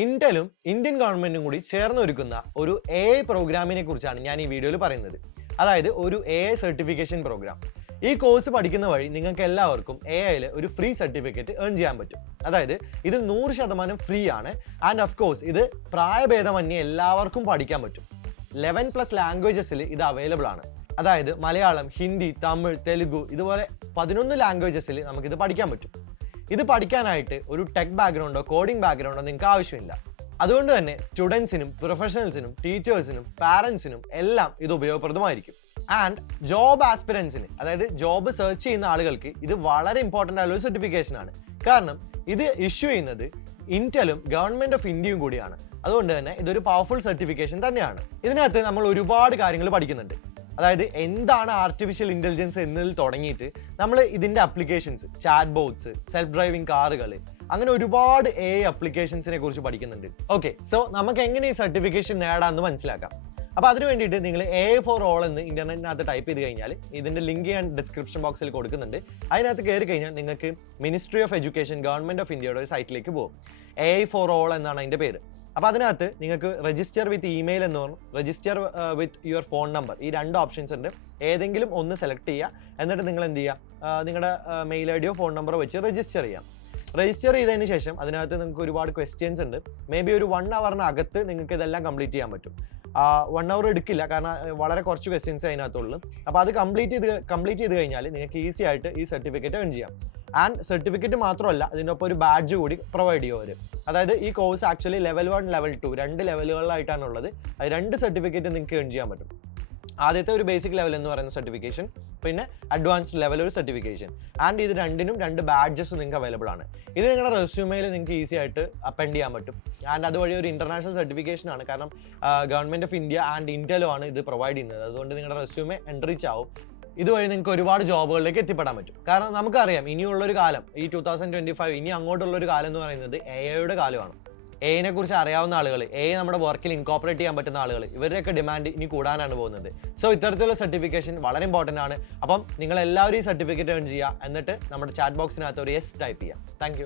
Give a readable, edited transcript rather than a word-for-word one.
ഇന്റലും Indian ഗവൺമെന്റും കൂടി ചേർന്നൊരുക്കുന്ന ഒരു AI പ്രോഗ്രാമിനെ കുറിച്ചാണ് ഞാൻ ഈ വീഡിയോയിൽ പറയുന്നത്. അതായത് ഒരു AI സർട്ടിഫിക്കേഷൻ പ്രോഗ്രാം. ഈ കോഴ്സ് പഠിക്കുന്ന വഴി നിങ്ങൾക്ക് എല്ലാവർക്കും AIയിൽ ഒരു ഫ്രീ സർട്ടിഫിക്കറ്റ് ഏൺ ചെയ്യാൻ പറ്റും. അതായത് ഇത് 100% ഫ്രീ ആണ്. ആൻഡ് ഓഫ് കോഴ്സ് ഇത് പ്രായഭേദമന്യേ എല്ലാവർക്കും പഠിക്കാൻ പറ്റും. 11+ ലാംഗ്വേജസിൽ ഇത് അവൈലബിൾ ആണ്. അതായത് മലയാളം, ഹിന്ദി, തമിഴ്, തെലുഗു ഇതുപോലെ 11 ലാംഗ്വേജസിൽ നമുക്കിത് പഠിക്കാൻ പറ്റും. ഇത് പഠിക്കാനായിട്ട് ഒരു ടെക് ബാക്ക്ഗ്രൗണ്ടോ കോഡിംഗ് ബാക്ക്ഗ്രൗണ്ടോ നിങ്ങൾക്ക് ആവശ്യമില്ല. അതുകൊണ്ട് തന്നെ സ്റ്റുഡൻസിനും പ്രൊഫഷണൽസിനും ടീച്ചേഴ്സിനും പാരൻസിനും എല്ലാം ഇത് ഉപയോഗപ്രദമായിരിക്കും. ആൻഡ് ജോബ് ആസ്പിറൻസിന്, അതായത് ജോബ് സെർച്ച് ചെയ്യുന്ന ആളുകൾക്ക് ഇത് വളരെ ഇമ്പോർട്ടൻ്റ് ആയുള്ള ഒരു സർട്ടിഫിക്കേഷൻ ആണ്. കാരണം ഇത് ഇഷ്യൂ ചെയ്യുന്നത് ഇന്റലും ഗവൺമെന്റ് ഓഫ് ഇന്ത്യയും കൂടിയാണ്. അതുകൊണ്ട് തന്നെ ഇതൊരു പവർഫുൾ സർട്ടിഫിക്കേഷൻ തന്നെയാണ്. ഇതിനകത്ത് നമ്മൾ ഒരുപാട് കാര്യങ്ങൾ പഠിക്കുന്നുണ്ട്. അതായത് എന്താണ് ആർട്ടിഫിഷ്യൽ ഇന്റലിജൻസ് എന്നതിൽ തുടങ്ങിയിട്ട് നമ്മൾ ഇതിന്റെ applications, chatbots, self driving കാറുകൾ, അങ്ങനെ ഒരുപാട് AI അപ്ലിക്കേഷൻസിനെ കുറിച്ച് പഠിക്കുന്നുണ്ട്. ഓക്കെ, സോ നമുക്ക് എങ്ങനെ ഈ സർട്ടിഫിക്കേഷൻ നേടാമെന്ന് മനസ്സിലാക്കാം. അപ്പോൾ അതിന് വേണ്ടിയിട്ട് നിങ്ങൾ AI for all എന്ന് ഇന്റർനെറ്റിനകത്ത് ടൈപ്പ് ചെയ്ത് കഴിഞ്ഞാൽ ഇതിന്റെ ലിങ്ക് ഞാൻ ഡിസ്ക്രിപ്ഷൻ ബോക്സിൽ കൊടുക്കുന്നുണ്ട്. അതിനകത്ത് കയറി കഴിഞ്ഞാൽ നിങ്ങൾക്ക് ministry of education government of ഇന്ത്യയുടെ ഒരു സൈറ്റിലേക്ക് പോകും. AI for all എന്നാണ് അതിന്റെ പേര്. അപ്പോൾ അതിനകത്ത് നിങ്ങൾക്ക് രജിസ്റ്റർ വിത്ത് ഇമെയിൽ എന്ന് പറഞ്ഞു, register with your phone number, ഈ 2 ഓപ്ഷൻസ് ഉണ്ട്. ഏതെങ്കിലും ഒന്ന് സെലക്ട് ചെയ്യുക. എന്നിട്ട് നിങ്ങൾ എന്ത് ചെയ്യുക, നിങ്ങളുടെ മെയിൽ ഐഡിയോ ഫോൺ നമ്പറോ വെച്ച് രജിസ്റ്റർ ചെയ്യാം. രജിസ്റ്റർ ചെയ്തതിന് ശേഷം അതിനകത്ത് നിങ്ങൾക്ക് ഒരുപാട് ക്വസ്റ്റ്യൻസ് ഉണ്ട്. മേ ബി ഒരു 1 അവറിനകത്ത് നിങ്ങൾക്ക് ഇതെല്ലാം കംപ്ലീറ്റ് ചെയ്യാൻ പറ്റും. 1 അവർ എടുക്കില്ല, കാരണം വളരെ കുറച്ച് ക്വസ്റ്റ്യൻസ് അതിനകത്തുള്ളൂ. അപ്പോൾ അത് കംപ്ലീറ്റ് ചെയ്ത് കഴിഞ്ഞാൽ നിങ്ങൾക്ക് ഈസി ആയിട്ട് ഈ സർട്ടിഫിക്കറ്റ് ഏൺ ചെയ്യാം. ആൻഡ് സർട്ടിഫിക്കറ്റ് മാത്രമല്ല, ഇതിനൊപ്പം ഒരു ബാഡ്ജ് കൂടി പ്രൊവൈഡ് ചെയ്യും അവർ. അതായത് ഈ കോഴ്സ് ആക്ച്വലി ലെവൽ 1, ലെവൽ 2 2 ലെവലുകളിലായിട്ടാണ് ഉള്ളത്. അത് 2 സർട്ടിഫിക്കറ്റ് നിങ്ങൾക്ക് ഏൺ ചെയ്യാൻ പറ്റും. ആദ്യത്തെ ഒരു ബേസിക് ലെവൽ എന്ന് പറയുന്ന സർട്ടിഫിക്കേഷൻ, പിന്നെ അഡ്വാൻസ്ഡ് ലെവൽ ഒരു സർട്ടിഫിക്കേഷൻ. ആൻഡ് ഇത് രണ്ടിനും 2 ബാഡ്ജസ് നിങ്ങൾക്ക് അവൈലബിൾ ആണ്. ഇത് നിങ്ങളുടെ റെസ്യൂമെയിൽ നിങ്ങൾക്ക് ഈസി ആയിട്ട് അപ്പെൻഡ് ചെയ്യാൻ പറ്റും. ആൻഡ് അതുവഴി ഒരു ഇന്റർനാഷണൽ സർട്ടിഫിക്കേഷൻ ആണ്. കാരണം ഗവൺമെന്റ് ഓഫ് ഇന്ത്യ ആൻഡ് ഇന്റലോ ആണ് ഇത് പ്രൊവൈഡ് ചെയ്യുന്നത്. അതുകൊണ്ട് നിങ്ങളുടെ റെസ്യൂമെ എൻട്രിച്ച് ആവും. ഇതുവഴി നിങ്ങൾക്ക് ഒരുപാട് ജോബുകളിലേക്ക് എത്തിപ്പെടാൻ പറ്റും. കാരണം നമുക്കറിയാം ഇനിയുള്ളൊരു കാലം, ഈ 2025 ഇനി അങ്ങോട്ടുള്ളൊരു കാലം എന്ന് പറയുന്നത് AIയുടെ കാലമാണ്. AI കുറിച്ച് അറിയാവുന്ന ആളുകൾ, AI നമ്മുടെ വർക്കിൽ ഇൻകോപ്പറേറ്റ് ചെയ്യാൻ പറ്റുന്ന ആളുകൾ, ഇവരുടെയൊക്കെ ഡിമാൻഡ് ഇനി കൂടാനാണ് പോകുന്നത്. സോ ഇത്തരത്തിലുള്ള സർട്ടിഫിക്കേഷൻ വളരെ ഇമ്പോർട്ടൻ്റ് ആണ്. അപ്പം നിങ്ങൾ എല്ലാവരും ഈ സർട്ടിഫിക്കറ്റ് ഏൺ ചെയ്യുക. എന്നിട്ട് നമ്മുടെ ചാറ്റ് ബോക്സിനകത്ത് ഒരു യെസ് ടൈപ്പ് ചെയ്യാം. താങ്ക്